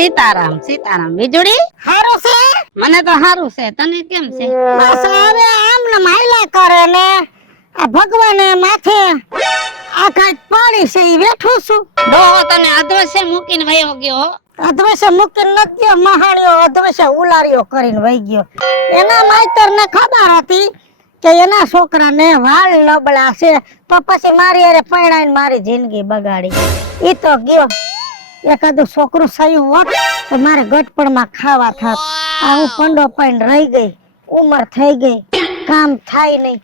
સીતારામ સીતારામ વીજળી હારું છે મને તો હારું છે તને કેમ છે બસ હવે આમ ને માયલા કરે ને આ ભગવાને માથે આ કાંઈક પાડી છે ઈ બેઠું છું ડોહો તને અધવશ્ય મૂકીને વયો ગયો અધવશે મૂકીને નથી ગયો મહાણિયો અધવશે ઉલારીઓ કરીને વહી ગયો એના માઈતર ને ખબર હતી કે એના છોકરાને વાળ નબળા છે તો પછી મારી હારે પરણાઈને મારી જિંદગી બગાડી ઈ તો ગયો એકાદું છોકરું સયું હોત તો મારે ગટપણમાં ખાવા થાત આ હું પંડો પૈણ રહી ગઈ ઉંમર થઈ ગઈ કામ થાય નહીં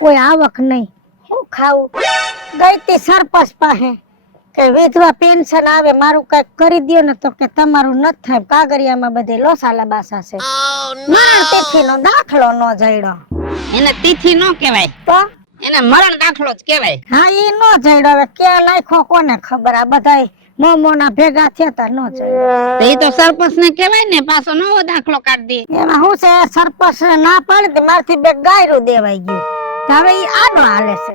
કોઈ આવક નહીં શું ખાવું ગઈ તી સરપંચ પાસે કે વિધવા પેન્શન આવે મારું કઈક કરી દ્યો ને તો કે તમારું ન થાય કાગરિયામાં બધે લોસા લબાસા છે મારા તિથિનો દાખલો ન જડ્યો એને તિથિ નો કહેવાય તો એને મરણ દાખલો જ કહેવાય હા ઈ ન જડ્યો હવે ક્યાં નાખ્યો કોને ખબર આ બધાય મોમોના ભેગા થયા તા ન જડ્યો તો એ તો સરપંચ ને કહેવાય ને પાછો નવો દાખલો કાઢી દે એમાં હું છે સરપંચ ના પાડી મારથી બે ગાયરું દેવાઈ ગયું હવે ઈ આડો હાલે છે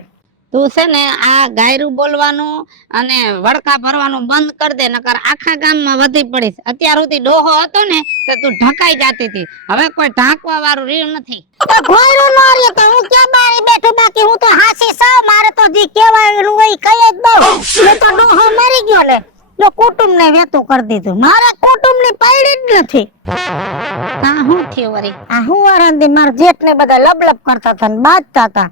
તું છે ને આ ગાયરું બોલવાનું અને વડકા ભરવાનું બંધ કરી દે નકર આખા ગામમાં વધી પડીશ અત્યાર સુધી ડોહો હતો ને તો તું ઢકાઈ જાતી હતી હવે કોઈ ઢાંકવા વાળું રહ્યું નથી તો ઘોયરું ન રહ્યો તો હું ક્યાં બારી બેઠું બાકી હું તો હાસી સાવ મારે તો જી કહેવાય હું કઈ જ દઉં મેં તો ડોહો મરી ગયો ને જો કુટુંબ ને વેતું કરી દીધું મારે કુટુંબ ની પડી જ નથી હા હું થયું વરી આ હું આરાંદી માર જેઠ ને બધા લબલબ કરતા હતા ને બાજતા હતા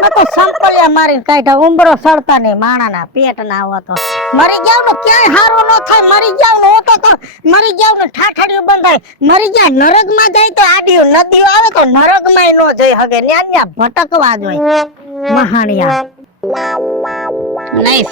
મેં તો સંપલિયા મારીને કાઢ્યા ઉંબરો સડતા ને માણાના પેટ ના આવતો મરી જાવ ને ક્યાંય હારું ન થાય મરી જાવ ને તો મરી જાવ ને ઠાઠડિયું બંધાય મરી જાય નરક માં જાય તો આડિયું નદીઓ આવે તો નરક માં ન જઈ હગે ન્યા ન્યા ભટકવા જ હોય મહાણિયા નહીં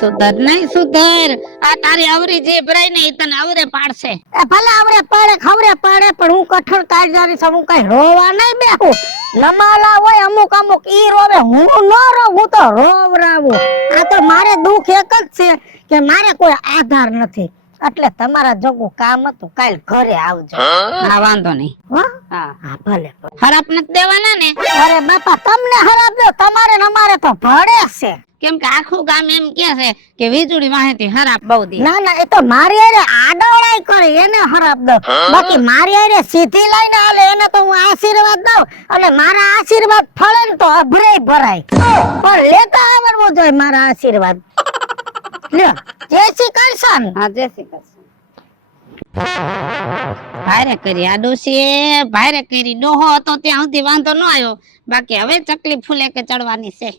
સુધર આ તારી અવરી જે ભરાય ને ઈ તને અવરે પાડશે એ ભલે આવરે પડે ખવરે પડે પણ હું કઠણ કાળજારી છું હું કઈ રોવા નહીં બેહું નમાલા હોય અમુક ઈ રોવે હું ન રોવું હું તો રોવરાવું આ તો મારે દુઃખ એક જ છે કે મારે કોઈ આધાર નથી એટલે તમારા જોગું કામ હતું કાલ ઘરે આવજો હા વાંધો નહીં હો હા હા ભલે ખરાબ નથી દેવાના ને અરે બાપા તમને હરાબ દો તમારે ને અમારે તો ભળે છે કેમ કે આખું ગામ એમ કે છે કે વીજળી વાહેતી હરાબ બહુ દે ના ના એ તો મારી હારે આડોળાઈ કરે એને હરાબ દઉં બાકી મારી હારે સીધી લઈને હાલે એને તો હું આશીર્વાદ દઉં અને મારા આશીર્વાદ ફળે ને તો અભરે ભરાય પણ લેતા આવડવો જોઈએ મારા આશીર્વાદ લ્યો જય શ્રી કૃષ્ણ હા જય શ્રી કૃષ્ણ ભારે કરી આ ડોશીએ ભારે કરી ડોહો હતો ત્યાં સુધી વાંધો ન આવ્યો બાકી હવે ચકલી ફૂલે કે ચડવાની છે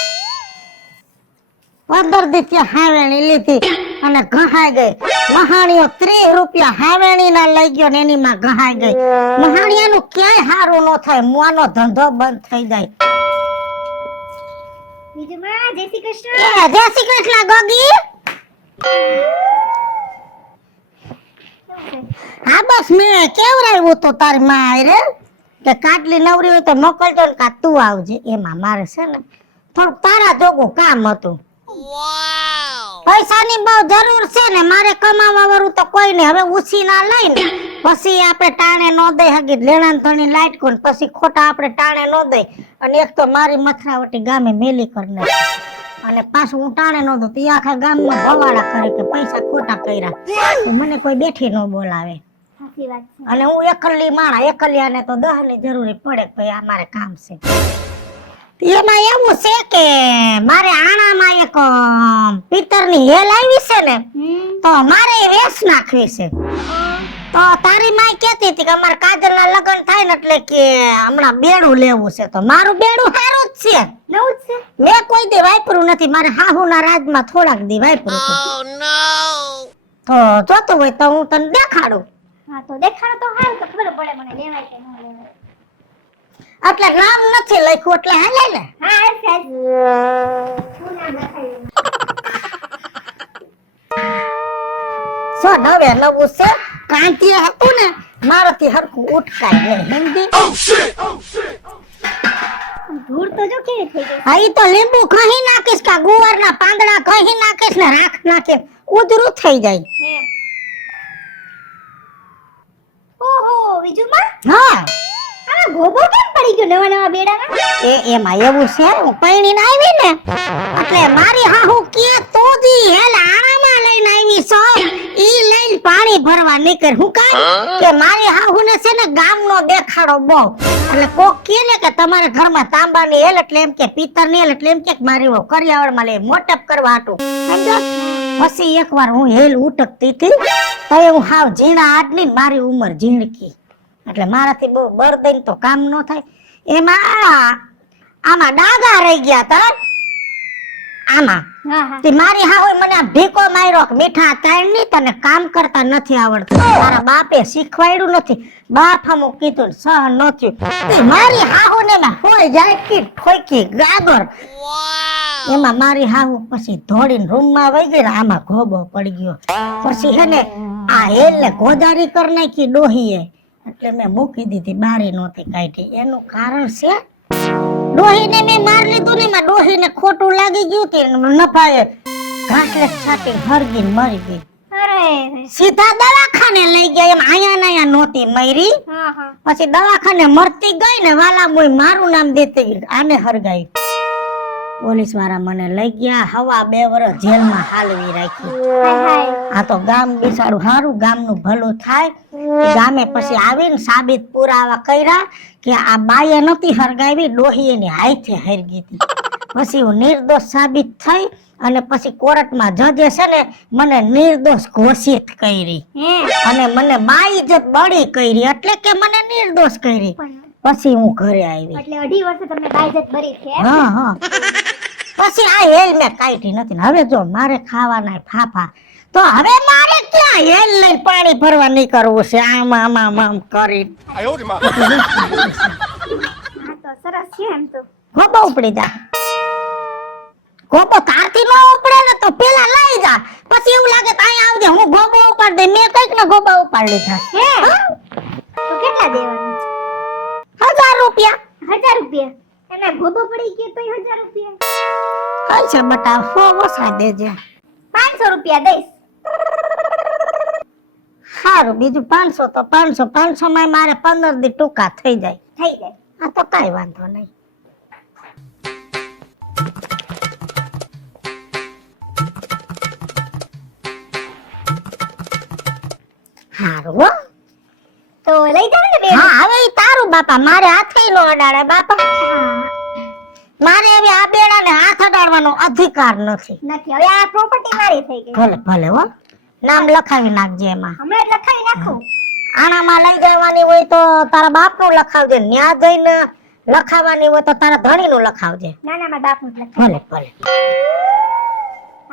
15 દી ત્યાં હાવેણી લીધી અને ઘહાઈ ગઈ મહાણીઓ 30 રૂપિયા હાવેણી ના લઈ ગયો ને એની માં ઘહાઈ ગઈ મહાણીયાનું ક્યાંય હારું ન થાય મુઆનો ધંધો બંધ થઈ જાય બીજું માં જય શ્રી કૃષ્ણ જય શ્રી કૃષ્ણ ગોગી હા બસ મેં કેવરાયું તો તારી માં આયરે કે કાટલી નવરી હોય તો મોકલજો ને કા તું આવજે એમાં મારે છે ને થોડુંક તારા જોગું કામ હતું પૈસાની બહુ જરૂર છે ને મારે કમાવા વાળું તો કોઈ નહીં હવે ઉછી ના લઈને પછી આપણે ટાણે નો દઈ હગી લેણા ધણી લાઈટ કોણ પછી ખોટા આપણે ટાણે નો દઈ અને એક તો મારી મથરાવટી ગામે મેલી કરી નાખી અને પાછું હું ટાણે નો દઉં તો એ આખા ગામમાં ભવાડા કરે કે પૈસા ખોટા કર્યા તો મને કોઈ બેઠી ન બોલાવે સાચી વાત છે અને હું એકલી માણા એકલિયાને તો 10 ની જરૂરી પડે ભાઈ આ મારે કામ છે એમાં એવું છે કે મારે આણામાં એક પિત્તરની હેલ આવી છે ને તો મારે વેસ નાખવી છે તો તારી માય કહેતી હતી કે અમાર કાજલના લગ્ન થાય ને એટલે કે હમણાં બેડું લેવું છે તો મારું બેડું સારું જ છે નવું જ છે મેં કોઈ દી વાપર્યું નથી મારે હાહુના રાજમાં થોડાક દી વાપર્યું તો જોતું હોય તો હું તને દેખાડું હા તો દેખાડો તો હાલ તો ખબર પડે મને લેવાય કે ન લેવાય એટલે નામ નથી લખ્યું એટલે હાલે ને હા હાલ સાહેબ શું નામ લખાયું સો નવે નવું છે કાંતિએ હતું ને મારાથી હરખું ઉઠકાય નહીં હિન્દી ધૂળ તો જો કેવી થઈ ગઈ હા ઈ તો લીંબુ કહી નાખીશ કે ગુવારના પાંદડા કહી નાખીશ ને રાખ નાખે ઉધરું થઈ જાય હે ઓહો બીજું માં હા આ ગોબો કેમ પડી ગયો નવા નવા બેડામાં એમાં એવું છે હું પૈણીને આવી ને એટલે મારી હાહુ કે તો જી હેલ આણામાં લઈને આવી આવી છો ઈ લઈને પાણી ભરવા નીકળ હું કાંઈ કે મારી હાહુને છે ને ગામનો દેખાડો બહુ એટલે કોક કહે ને કે તમારા ઘરમાં તાંબાની હેલ એટલે એમ કે પિત્તરની હેલ એટલે એમ કે મારી વહુ કરિયાવરમાં લે મોટપ કરવા હાટું સમજો પછી એકવાર હું હેલ ઉટકતી હતી તો હું હાવ ઝીણા આડની ને મારી ઉંમર ઝીણકી એટલે મારાથી બહુ બરદઈને તો કામ ન થાય એમાં આમાં ડાઘા રહી ગયા તા આમાં હા હા તે મારી હાવે મને આ ભીકો માર્યો કે મીઠા તાળની તને કામ કરતા નથી આવડતું તારા બાપે શીખવાડ્યું નથી બાપ હમું કીધું ને સહન ન થયું તે મારી હાહુને માં હોય જાય કે ઠોકી ગાગર એમાં મારી હાહુ પછી ધોડીને રૂમમાં વઈ ગઈ ને આમાં ઘોબો પડી ગયો પછી હે ને આ હેલને ગોદારી કરી નાખી ડોહીએ એટલે મેં મૂકી દીધી બારી નહોતી કાઢી એનું કારણ છે ડોહીને મેં માર લીધું ને એમાં ડોહીને ખોટું લાગી ગયું તે નફાએ ઘાસલે છાટી હરગીને મરી ગઈ અરે સીધા દવાખાને લઈ ગયા એમ આયા નાયા નહોતી મરી હા હા પછી દવાખાને મરતી ગઈ ને વાલા મોય મારું નામ દેતી આને હરગાઈ પોલીસ વાળા મને લઈ ગયા હવા 2 વર્ષ જેલમાં હાલવી રાખી હાય હાય આ તો ગામ બિસાડું હારું ગામનું ભલું થાય એ ગામે પછી આવીને સાબિત પુરાવા કર્યા કે આ બાઈએ નથી હરગાવી ડોહી એની હાથે હરગી હતી પછી હું નિર્દોષ સાબિત થઈ અને પછી કોર્ટમાં જજે છે ને મને નિર્દોષ ઘોષિત કરી હે અને મને બાઈ ઇજ્જત બળી કરી એટલે કે મને નિર્દોષ કરી પછી હું ઘરે આવી એટલે 2.5 વર્ષે તમને બાઈજત ભરી છે એમ? હા હા પછી આ હેલ મેં કાઢી નથી ને હવે જો મારે ખાવાના ફાફા તો હવે મારે ક્યાં હેલ લઈને પાણી ભરવા નહીં કરવું છે આમ આમ આમ આમ કરી હા તો સરસ છે એમ તો ગોબો ઉપડી જા ગોબો તારથી ન ઉપડે ને તો પેલા લઈ જા પછી એવું લાગે તો અહીંયા આવજે હું ગોબો ઉપાડ દે મેં કઈક ને ગોબા ઉપાડ લીધા હે તો કેટલા દેવાનું 1000 રૂપિયા 1000 રૂપિયા એને ગોબો પડી ગયો તોય 1000 રૂપિયા કઈ છે બટા 100 ઓછા દેજે 500 રૂપિયા દઈશ સારું બીજું 500 તો 500 માં મારે 15 દી ટૂંકા થઈ જાય થઈ જાય આ તો કઈ વાંધો નહીં હારું હો તો લઈ જાવ ને બે હા હવે ઈ તારું બાપા મારે હાથે નો અડાડે બાપા મારે હવે આ બેડાને હાથ અડાડવાનો અધિકાર નથી નથી હવે આ પ્રોપર્ટી મારી થઈ ગઈ ભલે ભલે હો નામ લખાવી નાખજે એમાં હમણાં જ લખાવી નાખું આણામાં લઈ જવાની હોય તો તારા બાપનું લખાવજે ન્યા જઈને લખાવવાની હોય તો તારા ધણીનું લખાવજે ના ના મારા બાપનું જ લખાવી ભલે ભલે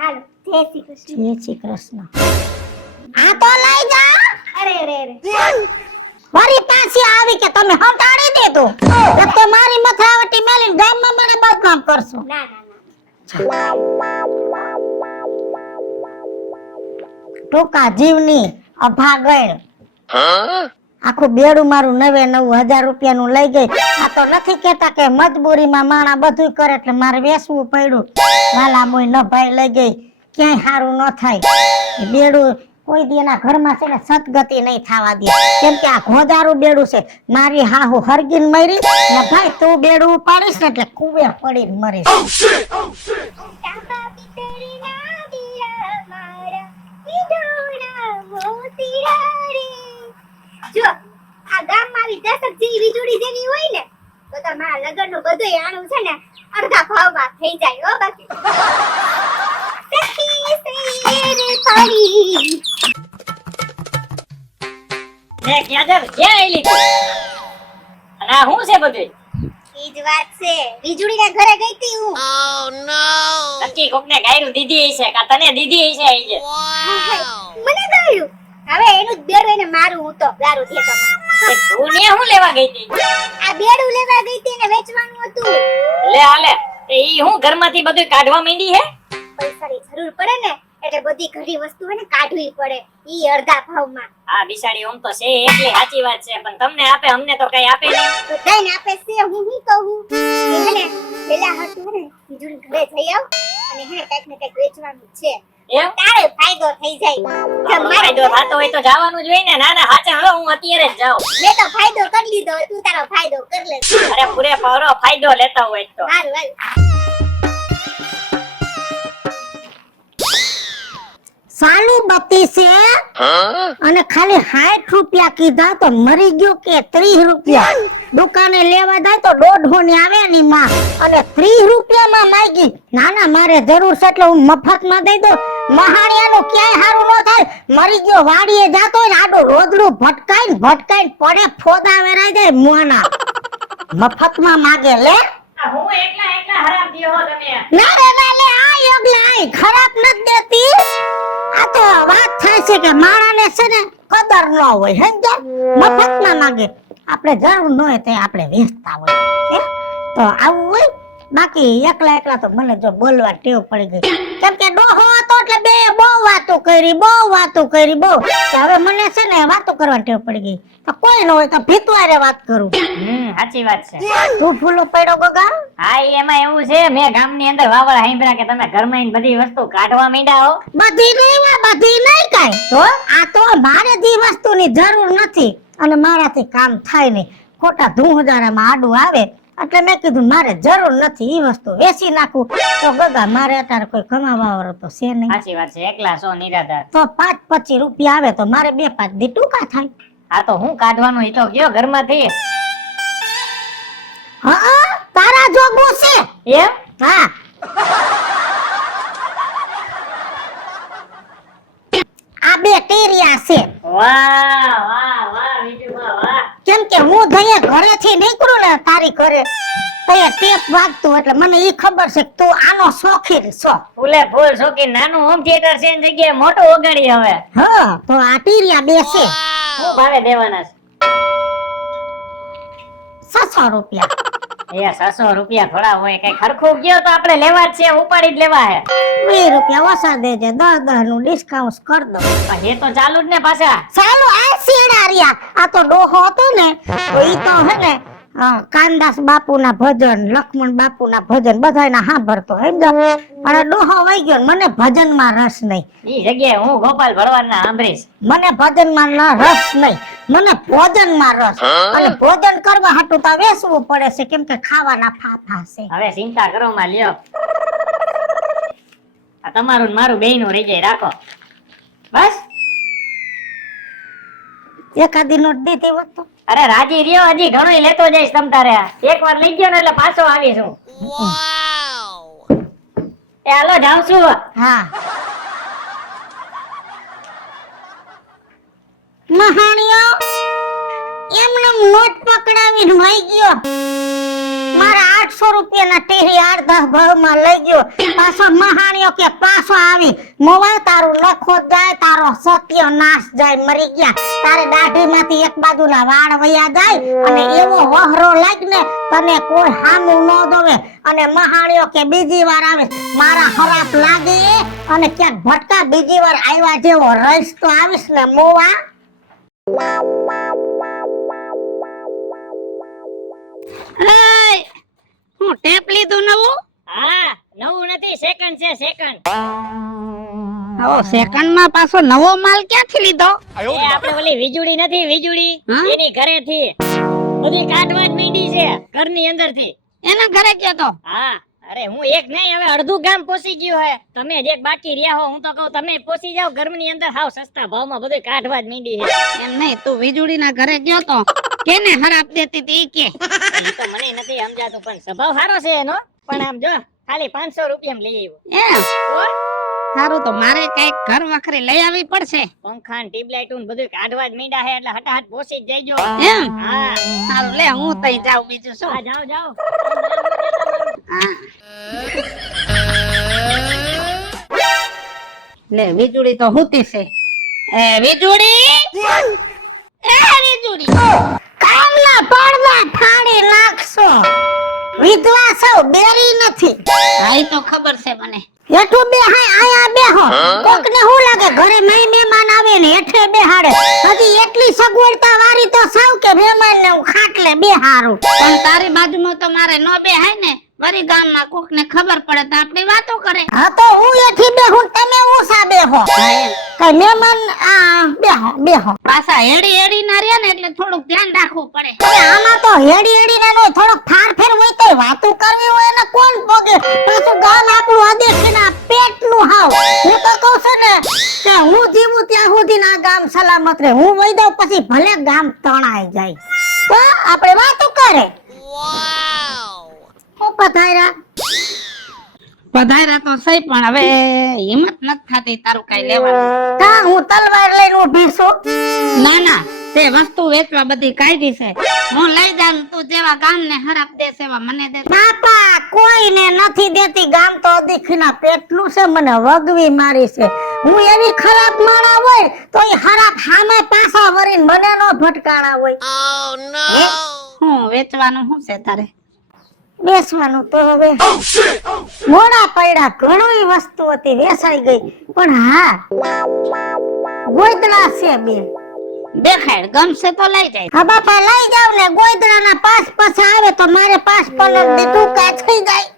હાલો જય શ્રી કૃષ્ણ જય શ્રી કૃષ્ણ આ તો લઈ જા અરે અરે અરે મારી પાછી આવી કે તમે હટાડી દીધું એક તો મારી મથાવટી મેલીને ગામમાં મને બદનામ કરશો ના ના ટૂંકા જીવની અભાગણ આખું બેડું મારું 99,000 રૂપિયાનું લઈ ગઈ આ તો નથી કેતા કે મજબૂરીમાં માણા બધું કરે એટલે મારે વેસવું પડ્યું વાલા મોય ન ભાઈ લઈ ગઈ ક્યાંય સારું ન થાય એ બેડું કોઈ દી એના ઘરમાં છે ને સદગતિ નહીં થવા દે કેમ કે આ ઘોદારું બેડું છે મારી હાહુ હરગીન મરી ને ભાઈ તું બેડું ઉપાડીશ ને એટલે કુવે પડીને મરીશ કાકા પિતરી ના દિયા મારા વિધોના મોતીરા રે જો આ ગામમાં આવી દશક જેવી વીજળી જેવી હોય ને તો તમારા લગનનું બધુંય આણું છે ને અડધા ભાવમાં થઈ જાય હો બાકી સખી સૈયર તારી ને ક્યાં ક્યાં આઈલી તું? અને આ શું છે બધું? ઈ જ વાત છે વીજળીના ઘરે ગઈ તી હું નક્કી કોકને ગાયરું દીધી હશે કા તને દીધી હશે આઈ જે. મને ગયું હવે એનું જ બેડું એને મારું હું તો ગારું દે તો તે તું ને શું લેવા ગઈ તી? આ બેડું લેવા ગઈ તી ને વેચવાનું હતું લે હાલે તે ઈ હું ઘરમાંથી બધું કાઢવા માંડી હે? પૈસાની જરૂર પડે ને એટલે બધી ઘણી વસ્તુ હે ને કાઢવી પડે ઈ અડધા ભાવમાં હા બિસાડી ઓમ તો છે એટલી સાચી વાત છે પણ તમને આપે અમને તો કઈ આપે નહીં. તો દઈને આપે છે હું કહું કે હે ને પેલા હતું હે ને વીજળી ઘરે જઈ આવ અને હે કંઈક ને કંઈક વેચવાનું છે એમ તારે ફાયદો થઈ જાય આપણો ફાયદો થતો હોય તો જવાનું જ હોય ને. ના ના હાચે હવે હું અત્યારે જ જાઉં. મેં તો ફાયદો કરી લીધો તું તારો ફાયદો કરી લે અરે પૂરેપૂરો ફાયદો લેતા હોય તો હારું હાલ ચાલુ બત્તી છે અને ખાલી 60 રૂપિયા કીધા તો મરી ગયો કે 30 રૂપિયા. દુકાને લેવા જાય તો 150 ની આવે ની માં અને 30 રૂપિયામાં માંગી. ના ના મારે જરૂર છે એટલે હું મફતમાં દઈ દઉં. મહાણિયાનું ક્યાંય હારું ન થાય. મરી ગયો વાડીએ જાતો હોય ને આડું રોદડું ભટકાઈને પડે ફોદા વેરાઈ જાય મુઆના. મફતમાં માગે લે. આ હું એકલા હરામ દીયો હો તમે. ના રે ના લે આ યોગલા આય ખરાબ નથી દેતી. આ તો વાત થાય છે કે માણાને છે ને કદર ન હોય સમજ્યા. મફતમાં માંગે આપણે જરૂર ન હોય તે આપણે વેચતા હોય હે? તો આવું હોય. બાકી એકલા તો મને જો બોલવા ટેવ પડી ગઈ કેમ કે ડોહો હતો એટલે બે બહુ વાતો કરી બહુ. હવે મને છે ને વાતો કરવાની ટેવ પડી ગઈ તો કોઈ ન હોય તો ભીતવારે વાત કરું. સાચી વાત છે. તું ફૂલો પડ્યો ગોગા. હા ઈ એમાં એવું છે મેં ગામની અંદર વાવડા હાંભળ્યા કે તમે ઘરમાં આવીને બધી વસ્તુ કાઢવા માંડ્યા હો. બધી નહીં કાઈ તો આ તો મારે જી વસ્તુની જરૂર નથી અને મારાથી કામ થાય નહીં. ખોટા 2000 માં આડું આવે એટલે મેં કીધું મારે જરૂર નથી ઈ વસ્તુ વેચી નાખું. તો ગગા મારે અત્યારે કોઈ કમાવા વાળો તો છે નહીં. સાચી વાત છે. એકલા છો નિરાધાર. તો 5-25 રૂપિયા આવે તો મારે 2-5 દી ટૂંકા થાય. આ તો હું કાઢવાનું ઈ તો ગયો ઘરમાંથી. હા તારા જોગું છે એમ? હા. આ બે ટેરિયા છે વાહ વિજુભા વાહ. કેમ કે હું જઈએ ઘરેથી નીકળું ને તારી ઘરે તો એ ટેપ વાગતું એટલે મને ઈ ખબર છે કે તું આનો શોખીન છો. ફૂલે ફૂલ શોખીન નાનું હોમ થિયેટર છે એની જગ્યાએ મોટું વગાડી હવે. હા તો આ ટીરિયા બે છે હું ભાવે દેવાના છે? 600 રૂપિયા. એ 600 રૂપિયા થોડા હોય કઈ ખરખું ગયો તો આપણે લેવા જ છે ઉપાડી જ લેવા હે. 20 રૂપિયા ઓછા દેજે 10 નું ડિસ્કાઉન્ટ કર દો. પણ એ તો ચાલુ જ ને પાછા. ચાલો આ શેડારિયા આ તો ડોહો હતો ને તો ઈ તો હે ને કાનદાસ બાપુના ભજન લક્ષ્મણ બાપુના ભજન બધાયના સાંભળતો સમજો. પણ ડોહો વઈ ગયો મને ભજનમાં રસ નહીં. ઈ જગ્યાએ હું ગોપાલ ભળવાડના સાંભળીશ. મને ભજનમાં રસ નહીં મને ભોજનમાં રસ અને ભોજન કરવા હાટું તો વેચવું પડે છે કેમ કે ખાવાના ફાફા છે. હવે ચિંતા કરો માં લ્યો. આ તમારું ને મારું બેયનું રહી જાય રાખો બસ. એકાદી નોટ દીધી હોત તો. અરે રાજી રહ્યો હજી ઘણું લેતો જઈશ તમ તારે. એકવાર લઈ ગયો ને એટલે પાછો આવીશ હું. એ હાલો જાઉં છું. હા મહાણિયો એમને નોટ પકડાવીને વઈ ગયો. મારા 800 રૂપિયાના ટેરી 8-10 ભાવમાં લઈ ગયો. પાછો મહાણિયો કે પાછો આવી મોવા તારું લખો જાય તારો સત્યનાશ જાય મરી ગયા. તારે દાઢીમાંથી એક બાજુના વાળ વયા જાય અને એવો વહરો લાગને તને કોઈ હામું ન દોવે. અને મહાણિયો કે બીજી વાર આવે મારા ખરાબ લાગે અને ક્યાંક ભટકા બીજી વાર આવ્યા જેવો રહીશ તો આવીશ ને મોવા. હું ટેપ લીધું નવું. હા નવું નથી સેકન્ડ છે સેકન્ડ. સેકન્ડ માં પાછો નવો માલ ક્યાંથી લીધો? એ આપણે ઓલી વીજળી નથી વીજળી હા? એની ઘરેથી બધી કાઢવા જ માંડી છે ઘરની અંદરથી. એના ઘરે ગયો તો. હા અરે હું એક નહીં હવે અડધું ગામ પોસી ગયું હે. તમે જે બાકી રહ્યા હો હું તો કહું તમે પોસી જાવ ઘરની અંદર હાવ સસ્તા ભાવમાં બધું કાઢવા જ માંડી છે. એમ નહીં તું વીજળી ના ઘરે ગયો તો કેને હરાપ દેતી હતી ઈ કે. એ તો મને નથી સમજાતું પણ સ્વભાવ સારો છે એનો. પણ આમ જો ખાલી 500 રૂપિયામાં લઈ આવ્યો. એમ તો સારું તો મારે કઈક ઘર વખરી લઈ આવવી પડશે. પંખા ને ટ્યુબલાઇટ બધું કાઢવા જ માંડ્યા છે એટલે હટાહટ પોસી જ જઈજો. એમ હા સારું લે હું તઈ જાઉં બીજું શું. હા જાઓ જાઓ. હા. લે વીજળી તો હુતી છે. એ વીજળી કામના પડદા ફાડી નાખશો. વિધવા સૌ બેરી નથી. હા ઈ તો ખબર છે મને. એઠું બે હાય આયા બેહો. કોકને હું લાગે ઘરે મહેમાન આવે ને એઠે બેહાડે. હજી એટલી સગવડતા વાળી તો સાવ કે મહેમાન ને હું ખાટલે બેહારું. પણ તારી બાજુમાં તો મારે ન બેહાય ને. વળી ગામમાં કોક ને ખબર પડે તો આપણી વાતો કરે. હા તો હું એઠી બેહું તમે ઊંસા બેહો. કઈ મહેમાન બેહો. પાછા હેડી હેડી ના રહ્યા ને એટલે થોડુંક ધ્યાન રાખવું પડે. અરે આમાં તો હેડી ના નો થોડોક ફાર ફેર હોય તો વાતો કરવી હોય ને કોણ પોગે. પાછું ગામ આપણું અદેખીના પેટનું હાવ. હું તો કહું છું ને કે હું જીવું ત્યાં સુધી આ ગામ સલામત રહે. હું વઈ દઉં પછી ભલે ગામ તણાઈ જાય. તો આપણે વાતો કરે. હું પધાર્યા. પધાર્યા તો સહી, પણ હવે હિંમત નથી થતી તારું કઈ લેવાનું. કા હું તલવાર લઈને ઊભી છું? ના ના, તે વસ્તુ વેચવા બધી કાઢી છે. હું લઈ જાઉં, તું જેવા ગામને હરાપ દે એવા મને દે. બાપા કોઈને નથી દેતી. ગામ તો દીખના પેટનું છે. મને વગવી મારી છે. હું એવી ખરાબ માણા હોય તો એ ખરાબ હામે પાછા વરીને મને નો ભટકાણા હોય. હે? હું વેચવાનું શું છે તારે? બેસવાનું તો હવે મોડા પડ્યા. ઘણી વસ્તુ હતી વેચાઈ ગઈ. પણ હા, ગોયતળા છે બે. દેખાડ, ગમશે તો લઈ જાય. હા બાપા લઈ જાવ ને. ગોયતળાના પાસ પાછા આવે તો મારે 5-15 દી ટૂંકા થઈ જાય.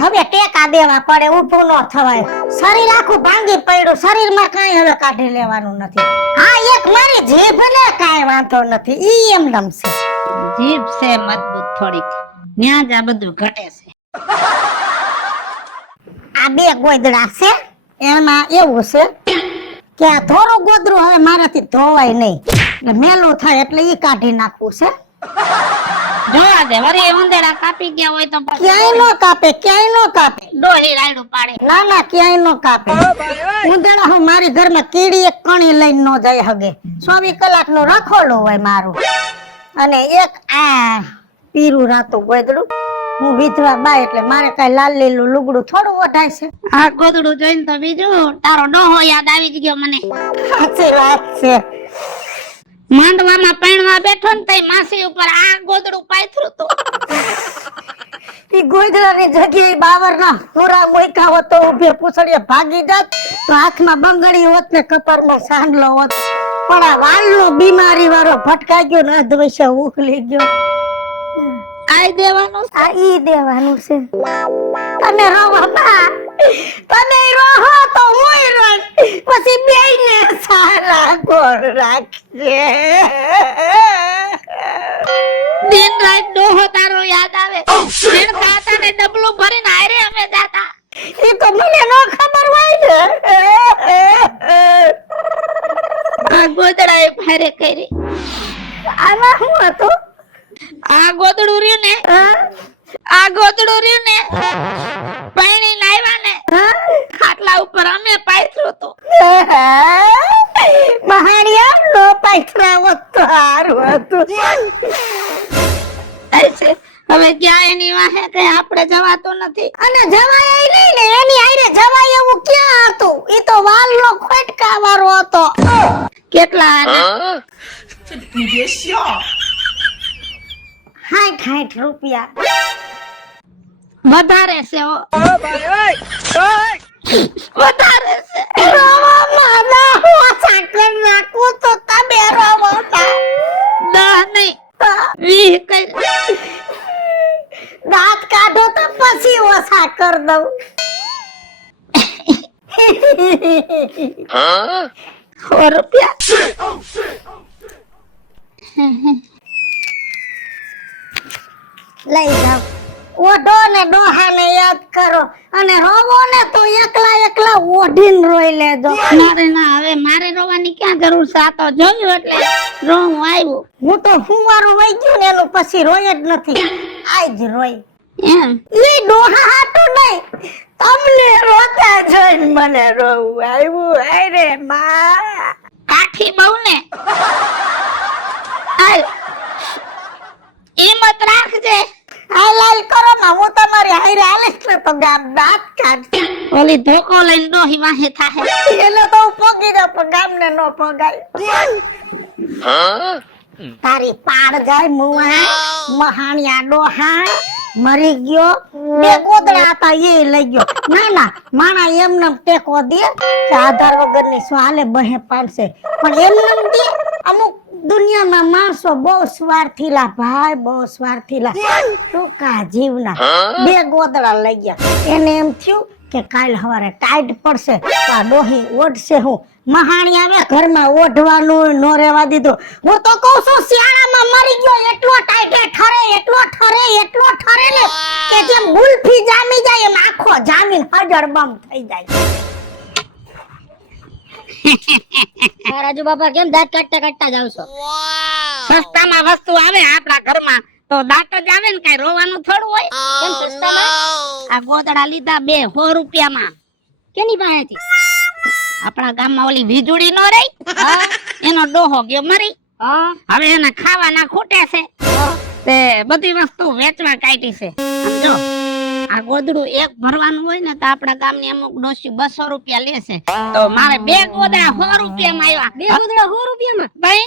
હવે ટેકા દેવા પડે, ઊભું ન થવાય. શરીર આખું ભાંગી પડ્યું. શરીરમાં કાંઈ હવે કાઢી લેવાનું નથી. હા, એક મારી જીભને કાંઈ વાંધો નથી. ઈ એમ નમશે. જીભ છે મજબૂત થોડીક, ન્યા જ આ બધું ઘટે છે. આ બે ગોદડા છે. એમાં એવું છે કે આ થોડું ગોદરું હવે મારાથી ધોવાય નહીં. એટલે મેલું થાય એટલે ઈ કાઢી નાખવું છે. જોવા દે, વળી ઉંદેડા કાપી ગયા હોય તો પછી ક્યાંય નો કાપે, ક્યાંય નો કાપે. ડોહી રાયડું પાડે. ના ના, ક્યાંય નો કાપે. ઉંદરડા હું મારી ઘરમાં કીડી એક કણી લઈને નો જાય હગે. 24 કલાકનું રખોડું હોય મારું. અને એક આ પીરું રાતું ગોદડું. હું વિધવા બાઈ એટલે મારે કઈ લાલ લીલું લુગડું થોડું વઢાય છે. આ ગોદડું જોઈને તો બીજું તારો ડોહો યાદ આવી જ ગયો મને. સાચી વાત છે. માંડવામાં પૈણવા બેઠો ને તઈ માસી ઉપર આ ગોદડું પાથરું તું. ઈ ગોદડાની જગ્યાએ બાવરના પૂરા મોયકા હોત તો ઉભે પૂછડીએ ભાગી જાત તો હાથમાં બંગડી હોત ને કપારમાં સાંડલો હોત. પણ આ વાલનો બીમારી વાળો ભટકાઈ ગયો ને અધવૈસે ઉખલી ગયો. આઈ દેવાનું આ ઈ દેવાનું છે. તમે રહો બા, તમે રહો તો હુંય રહીશ. પછી બેયને સારા ગોળ રાખજે. દિન રાત ડોહો તારો યાદ આવે. ભેણકા હતા ને ડબલું ભરીને હારે અમે જાતા. ઈ તો મને નો ખબર હોય ને. આ ગોદડાએ ફારે કરી. આમાં શું હતું? આ ગોદડું રહ્યું ને, હા? આ ગોદડું રહ્યું ને, પૈણી લાવ્યા ને, ખાટલા ઉપર અમે પાથરું તું. મહાણિયા નો પાથરા હોત તો હારું હતું. હવે ક્યાં એની વાહે કઈ આપણે જવાતું નથી. અને જવાય નહીં ને. એની હારે જવાય એવું ક્યાં હતું? ઈ તો વાલનો ખોટકા વાળો હતો. કેટલા 60 રૂપિયા વધારે છે હો. વધારે છે. રોવામાં ના ઓછા કરી નાખું તો તમે રોવામાં 10 નહીં 20 કઈ. દાંત કાઢો તો પછી ઓછા કર દઉં. 100 રૂપિયા. લઈ જાઓ. ઓઢો ને ડોહાને યાદ કરો અને રોવો ને તો એકલા ઓઢીને રોઈ લેજો. મારે ના, હવે મારે રોવાની ક્યાં જરૂર છે? આ તો જોયું એટલે રોવું આવ્યું. હું તો ફુવારું વઈ ગયું ને એનું પછી રોય જ નથી. આજ રોય. એમ ઈ ડોહા હાટું નહીં, તમને રોતા જોઈને મને રોવું આવ્યું. અરે માં કાઠી બહુ ને. હાલ હિંમત રાખજે. હાલ કરો માં. હું તમારી હારે હાલીશ ને તો ગામ દાંત કાઢ. ઓલી ધોકો લઈને ડોહી વાહે થાહે. એટલે તો હું પોગી જાઉં પણ ગામને નો પોગાય. તારી પાડ જાય મુવા. મહાણિયા ડોહા મરી ગયો. 2 ગોદડા હતા એ લઈ ગયો. ના ના, માણા એમને ટેકો દે કે આધાર વગરની શું હાલે બહે પાડશે. પણ એમને દે. અમુક દુનિયામાં માણસો બહુ સ્વાર્થીલા ભાઈ, બહુ સ્વાર્થીલા. ટૂંકા જીવના 2 ગોદડા લઈ ગયા. એને એમ થયું કે કાલ સવારે ટાઈટ પડશે તો આ ડોહી ઓઢશે. હું મહાણી આવે ઘરમાં ઓઢવાનું નો રહેવા દીધું. હું તો કહું છું શિયાળામાં મરી ગયો એટલો ટાઈટે ઠરે, એટલો ઠરે ને કે જેમ ગુલ્ફી જામી જાય એમ આખો જામીન હજળ બમ થઈ જાય. આ રાજુ બાપા કેમ દાંત કાઢતા કાઢતા જાવ છો? સસ્તામાં વસ્તુ આવે આપણા ઘરમાં તો દાંત જ આવે ને, કઈ રોવાનું થોડું હોય. કેમ સસ્તામાં? આ ગોદડા લીધા 100 રૂપિયામાં. કેની પાસેથી? આપણા ગામમાં ઓલી વીજળી નો રહી, એનો ડોહો ગયો મરી. હા હવે એને ખાવાના ખૂટે છે તે બધી વસ્તુ વેચવા કાઢી છે. આમ જો આ ગોદડું એક ભરવાનું હોય ને તો આપણા ગામની અમુક ડોશી 200 રૂપિયા લે છે. તો મારે 2 ગોદડા 100 રૂપિયામાં આવ્યા. 2 ગોદડા 100 રૂપિયામાં? ભાઈ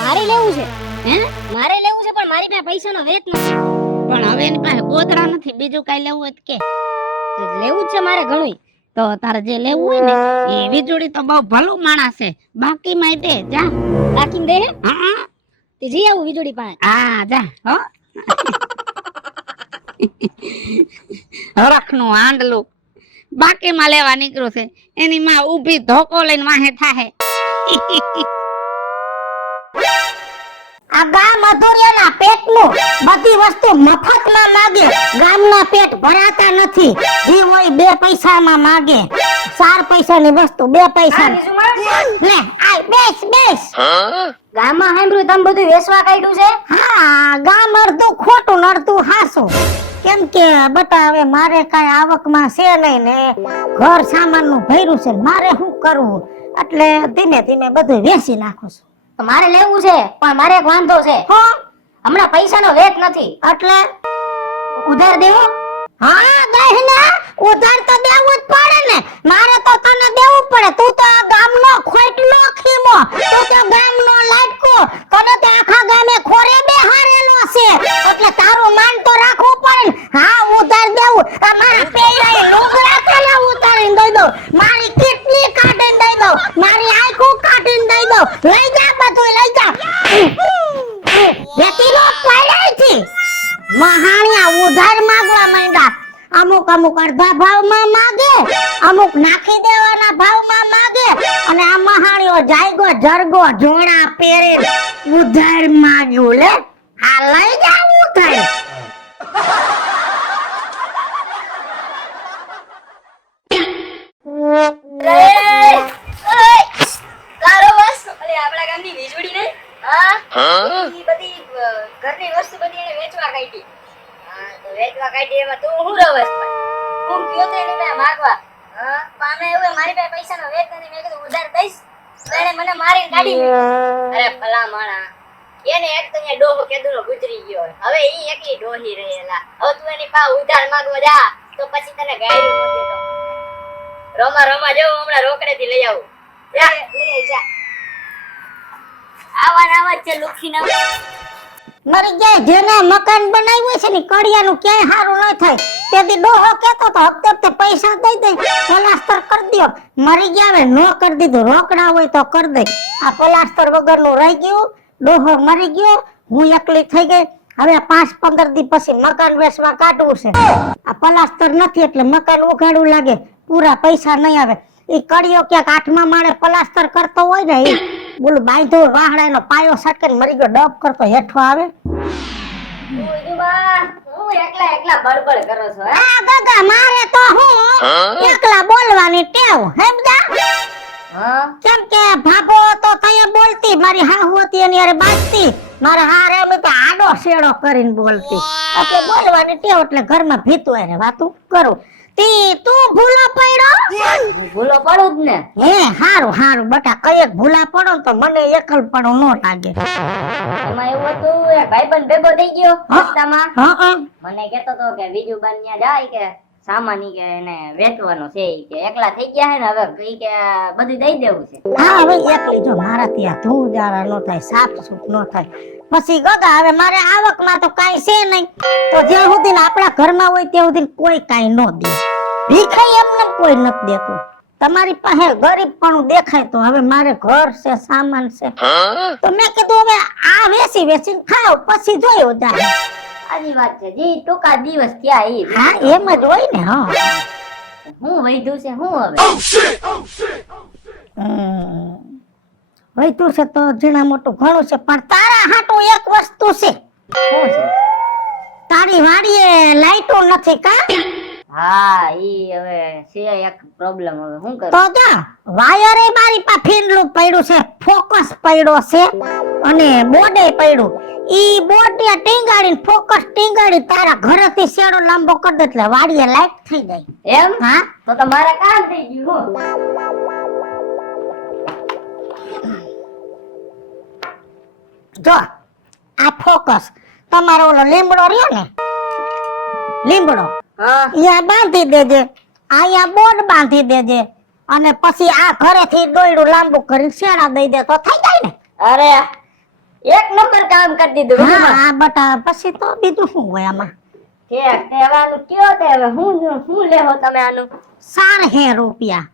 મારે લેવું છે. હે મારે લેવું છે પણ મારી પાસે પૈસાનો વેત નથી. પણ હવે એની પાસે ગોદડા નથી, બીજું કઈ લેવું હોય તો કે. તો લેવું જ છે મારે ઘણું. તો તારે જે લેવું હોય ને એ વીજળી તો બહુ ભલું માણસ છે, બાકી માં દે જા. બાકી દે હે? હા તે જઈ આવું વીજળી પાસે. હા જા હો. હરખનું આંડલું બાકીમાં લેવા નીકળ્યું છે, એની માં ઊભી ધોકો લઈને વાહે થાહે. આ ગામ અધૂરિયાના પેટનું બધી વસ્તુ મફતમાં માગે. ગામના પેટ ભરાતા નથી. જે હોય 2 પૈસામાં માગે. 4 પૈસાની વસ્તુ 2 પૈસા. લે આય બેસ બેસ. ગામમાં સાંભળ્યું તમે બધું વેચવા કાઢ્યું છે? હા, ગામ અડધું ખોટું ને અડધું હાસું. કેમ કે બટા હવે મારે કઈ આવકમાં છે નહીં ને ઘર સામાનનું ભર્યું છે, મારે શું કરવું? એટલે ધીમે ધીમે બધું વેચી નાખું છું. તો મારે લેવું છે પણ મારે એક વાંધો છે. હો હમણાં પૈસાનો વેત નથી. એટલે ઉધાર દેવો? હા દહેના ઉધાર તો દેવું જ પડે ને. મારે તો તને દેવું પડે. તું તો આ ગામનો ખોટલો ખીમો, તું તો ગામનો લાડકો, તને તો આખા ગામે ખોરે બેહારેલો છે. એટલે તારું માન તો રાખવું પડે ને. હા ઉધાર દેવું. આ મારા પેયાએ લુગડા તને ઉતારીને દઈ દઉં, મારી કિડની કાઢીને દઈ દઉં, મારી આંખો કાઢીને દઈ દઉં. લઈ જા બધું લઈ જા. વેતીનો પડે છે. મહાણિયા ઉધાર માંગવા માંડ્યા. અમુક અમુક અડધા ભાવમાં માગે, અમુક નાખી દેવાના ભાવમાં માગે, અને આ મહાણિયો જાયગો જરગો જોડા પહેરે ઉધાર માંગ્યું. લે આ લઈ જા ઉધાર. તારો બસ અલે આપણા ગામની વીજળી નહીં? હા ઈ બધી ઘરની વસ્તુ બધી એને વેચવા કાઢી. હા તો વેચવા કાઢી એમાં તું હું રવસ હું ગયો તો એને મેં માંગવા. હા પામે એવું મારી પાસે પૈસાનો વેચ નથી. મેં કીધું ઉધાર દઈશ તો એને મને મારીને કાઢી મૂકી. અરે ભલા માણા, એને એક તો અહીંયા ડોહો કેદુનો ગુજરી ગયો, હવે ઈ એકલી ડોહી રહેલા. હવે તું એની પાસે ઉધાર માંગવા જા તો પછી તને ગાયરું ન દેતો. રોમા રોમા જો હમણાં રોકડેથી લઈ આવું. જા લઈ જા. આવા છે લુખીના. મરી જાય જેને મકાન બનાવ્યું છે ને કડિયાનું ક્યાંય સારું ન થાય. તેથી ડોહો કેતો તો હપ્તે હપ્તે પૈસા દઈ દઈ પ્લાસ્ટર કરી દ્યો. મરી ગયા હવે નો કરી દીધું. રોકડા હોય તો કરી દઈ. આ પ્લાસ્ટર વગરનું રહી ગયું. ડોહો મરી ગયો, હું એકલી થઈ ગઈ. હવે 5-15 દી પછી મકાન વેચવા કાઢવું છે. આ પ્લાસ્ટર નથી એટલે મકાન ઉઘાડું લાગે, પૂરા પૈસા નહીં આવે. એ કડિયો ક્યાંક 8મા માળે પ્લાસ્ટર કરતો હોય ને એ બોલું બાંધો વાહડાનો પાયો સટકીને મરી ગયો ડબ કરતો હેઠો આવે. હું એકલા બળબડ કરો છો? આ ગગા મારે તો હું એકલા બોલવાની ટેવ સમજા. હા કેમ કે ભાભો તો તય બોલતી, મારી હાહુ હતી એની હારે બાજતી, મારા હારે અમે તો આડો શેડો કરીને બોલતી. એટલે બોલવાની ટેવ એટલે ઘરમાં ભીતું એને વાતું કરું. તી તું ભૂલો પડ્યો? ભૂલો પડું જ ને. હે હારું હારું બટા, કઈક ભૂલા પડો તો મને એકલપણું ન લાગે. એમાં એવું હતું એક ભાઈબંધ ભેગો થઈ ગયો રસ્તામાં. હા મને કહેતો તો કે બીજું બાન ત્યાં જાય કે સામાન ઈ કે એને વેચવાનો છે. ઈ કે એકલા થઈ ગયા હે ને હવે ઈ કે બધું દઈ દેવું છે. હા હવે એકલી જો મારાથી આ ધૂળજારા ન થાય, સાફ સૂફ ન થાય. પછી ગગા હવે મારે આવકમાં તો કાઈ છે નહીં, તો જ્યાં સુધી આપણા ઘરમાં હોય ત્યાં સુધી કોઈ કાઈ ન દે. ભીખાઈ એમને કોઈ નથી દેતું. તમારી પાસે ગરીબપણું દેખાય તો હવે મારે ઘર છે, સામાન છે, તો મેં કીધું હવે આ વેચી વેચીને ખાવ પછી જોયું જાય. આની વાત છે. જી ટૂંકા દિવસ થયા ઈ. હા એમ જ હોય ને. હા હું વૈધું છે હું હવે. વૈતું છે તો જીણા મોટું ઘણું છે, પણ તારા હાટું એક વસ્તુ છે. શું છે? તારી વાડીએ લાઈટો નથી કા? હા ઈ હવે છે એક પ્રોબ્લેમ. હવે શું કરું? તો જા વાયર એ મારી પાસે ફીંડલું પડ્યું છે, ફોકસ પડ્યો છે અને બોર્ડે પડ્યું. ઈ બોર્ડ ને ટીંગાડીને ફોકસ ટીંગાડી તારા ઘરેથી શેડો લાંબો કરી દે એટલે વાડીએ લાઈટ થઈ જાય. એમ? હા તો તમારે કામ થઈ ગયું હો. જો આ ફોકસ તમારો ઓલો લીમડો રહ્યો ને, લીમડો હા અહીંયા બાંધી દેજે, અહીંયા બોર્ડ બાંધી દેજે અને પછી આ ઘરેથી દોયડું લાંબુ કરીને શેડા દઈ દે તો થઈ જાય ને. અરે એક નંબર કામ કરી દીધું. હા આ બટા પછી તો બીજું શું હોય આમાં. ઠીક તે હવે આનું કયો તે હવે હું લેહો તમે આનું? 4,000 રૂપિયા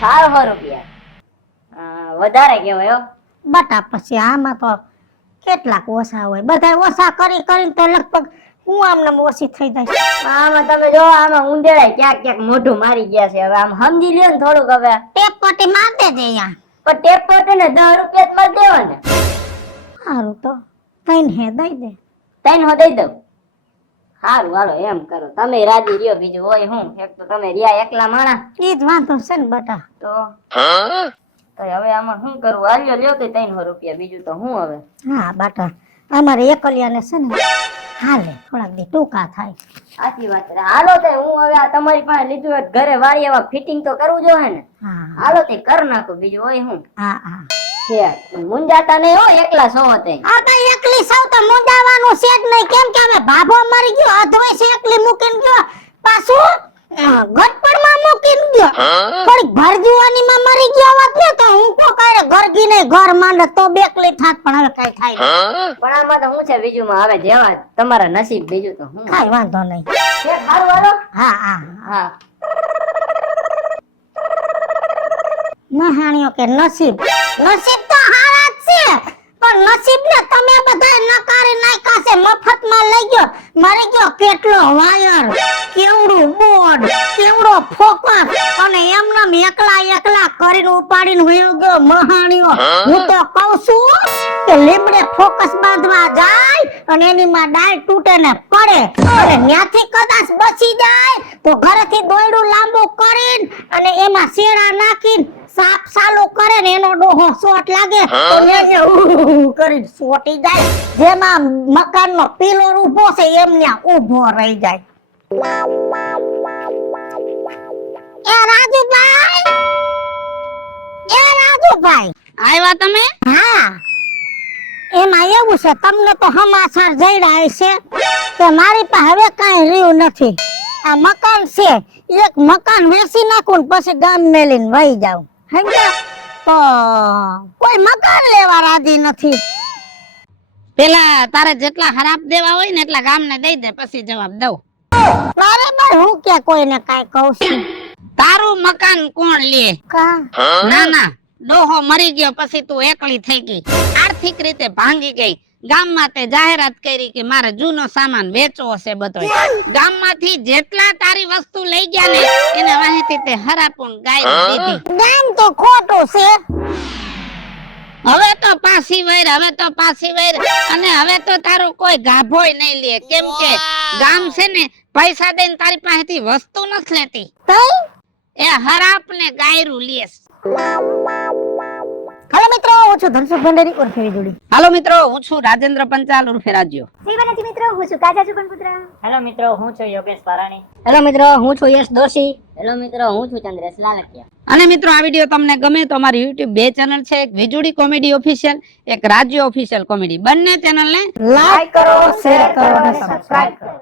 400 રૂપિયા. વધારે કહેવાય હો. બટા પછી આમાં તો કેટલાક ઓછા હોય, બધા ઓછા કરી કરીને તો લગભગ હું આમને ઓછી થઈ જાય. આમાં તમે જો આમાં ઉંદેડાય ક્યાંક ક્યાંક મોઢું મારી ગયા છે. હવે આમ સમજી લ્યો ને થોડુંક. હવે ટેપ પટ્ટી માર દેજે અહીંયા. પણ ટેપ પોતે ને 10 રૂપિયા જ મળ દેવા ને. સારું તો 3,000 દઈ દે. 300 દઈ દઉં. સારું હાલો એમ કરો. તમે રાજી રહ્યો, બીજું હોય હું. એક તો તમે રહ્યા એકલા માણા. ઈ જ વાંધો છે ને બટા. તો હવે આમાં શું કરવું? હાલ્યો લ્યો તો 300 રૂપિયા. બીજું તો હું હવે. હા બાટા અમારે એકલિયાને છે ને હાલે થોડાક દી ટૂંકા થાય. સાચી વાત છે. હાલો તે હું હવે આ તમારી પાસે લીધું હોય ઘરે વાળી એવા ફિટિંગ તો કરવું જોઈએ ને. હા હાલો તે કર નાખું. બીજું હોય હું. હા હા છે મુંજાતા નહીં હો, એકલા છો તે. આ કઈ એકલી સૌ તો મુંડાવાનું છે જ નહીં. કેમ કે અમે ભાભો મરી ગયો, અધવાય છે એકલી મૂકીને ગયો, પાછું ગટપડમાં મૂકીને ગયો. થોડીક ભરજુવાનીમાં મરી ગયો હોત ને તો હું તો કાંઈ ગરગી નહીં ઘર માંડે તો બેકલી થાત, પણ હવે કાંઈ થાય નહીં. પણ આમાં તો હું છે બીજું માં હવે જેવા તમારા નસીબ. બીજું તો હું. કાંઈ વાંધો નહીં. છે સારું હાલો. હા હા હા મહાણીઓ કે નસીબ નસીબ તો હારા જ છે, પણ નસીબ ને તમે બધા નકારી નાખ્યા છે. મફતમાં લઈ ગયો, મરી ગયો કેટલો વાયર, કેવડું બોર્ડ, કેવડો ફોકસ અને એમનેમ એકલા કરીને ઉપાડીને વયો ગયો મહાણીઓ. હું તો કહું છું કે લીમડે ફોકસ બાંધવા જાય અને એની માં ડાળ તૂટે ને પડે અને ત્યાંથી કદાચ બચી જાય તો ઘરેથી દોયડું લાંબુ કરીને અને એમાં શેડા નાખીને સાપ ચાલુ કરે ને એનો ડોહો શોટ લાગે તો એને કરીને સોટી જાય. જેમાં મકાનનો પિલર ઊભો છે એમને ઊભો રહી જાય. એ રાજુભાઈ આવ્યા તમે? હા એમાં એવું છે તમને તો સમાચાર જઈડા છે કે મારી પાસે હવે કાંઈ રહ્યું નથી. આ મકાન છે, એક મકાન વેચી નાખું ને પછી ગામ મેલીને વહી જાઉં. સમજ્યા? તો કોઈ મકાન લેવા રાજી નથી. પેલા તારે જેટલા ખરાબ દેવા હોય ને એટલા ગામને દઈ દે, પછી જવાબ દઉં. બરાબર હું કે કોઈને કાંઈ કહું છું. તારું મકાન કોણ લે? કા ના ના, ડોહો મરી ગયો પછી તું એકલી થઈ ગઈ, આર્થિક રીતે ભાંગી ગઈ. ગામમાં તે જાહેરાત કરી કે મારે જૂનો સામાન વેચવો છે બધોય. ગામમાંથી જેટલા તારી વસ્તુ લઈ ગયા ને એને વાહેથી તે હરાપુન ગાય દીધી. ગામ તો ખોટું છે. હવે તો પાછી વૈર, હવે તો પાછી વૈર. અને હવે તો તારો કોઈ ગાભોય નહીં લે, કેમ કે ગામ છે ને પૈસા દઈને તારી પાસેથી વસ્તુ નથી લેતી, તઈ એ હરાપ ને ગાયરું લેસ. હાલો મિત્રો, હું છું ધનસુખ ભંડારી ઉર્ફે વીજળી. હાલો મિત્રો, હું છું રાજેન્દ્ર પંચાલ ઉર્ફે રાજ્યો. શ્રીવનજી મિત્રો, હું છું કાજા ચુકનપુત્ર. હેલો મિત્રો, હું છું યોગેશ પારાણી. હેલો મિત્રો, હું છું યશ દોશી. હેલો મિત્રો, હું છું ચંદ્રેશ લાલકિયા. અને મિત્રો આ વિડીયો તમને ગમે તો અમારી YouTube 2 ચેનલ છે, એક વીજળી કોમેડી ઓફિશિયલ, એક રાજ્ય ઓફિશિયલ કોમેડી. બંને ચેનલને લાઈક કરો, શેર કરો અને સબસ્ક્રાઇબ કરો.